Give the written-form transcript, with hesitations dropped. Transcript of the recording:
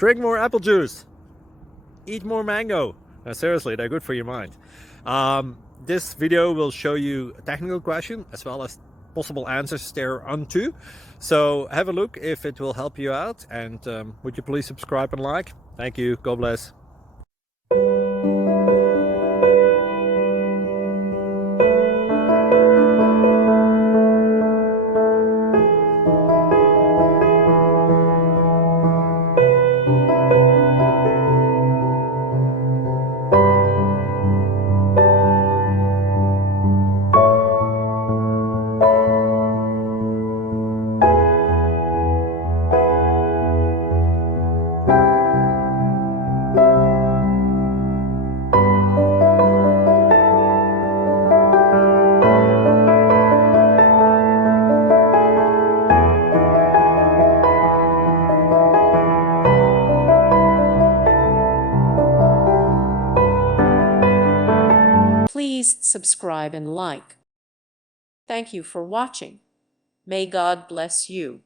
Drink more apple juice. Eat more mango. Seriously, they're good for your mind. This video will show you a technical question as well as possible answers thereunto. So have a look if it will help you out, and would you please subscribe and like? Thank you. God bless. Please subscribe and like. Thank you for watching. May God bless you.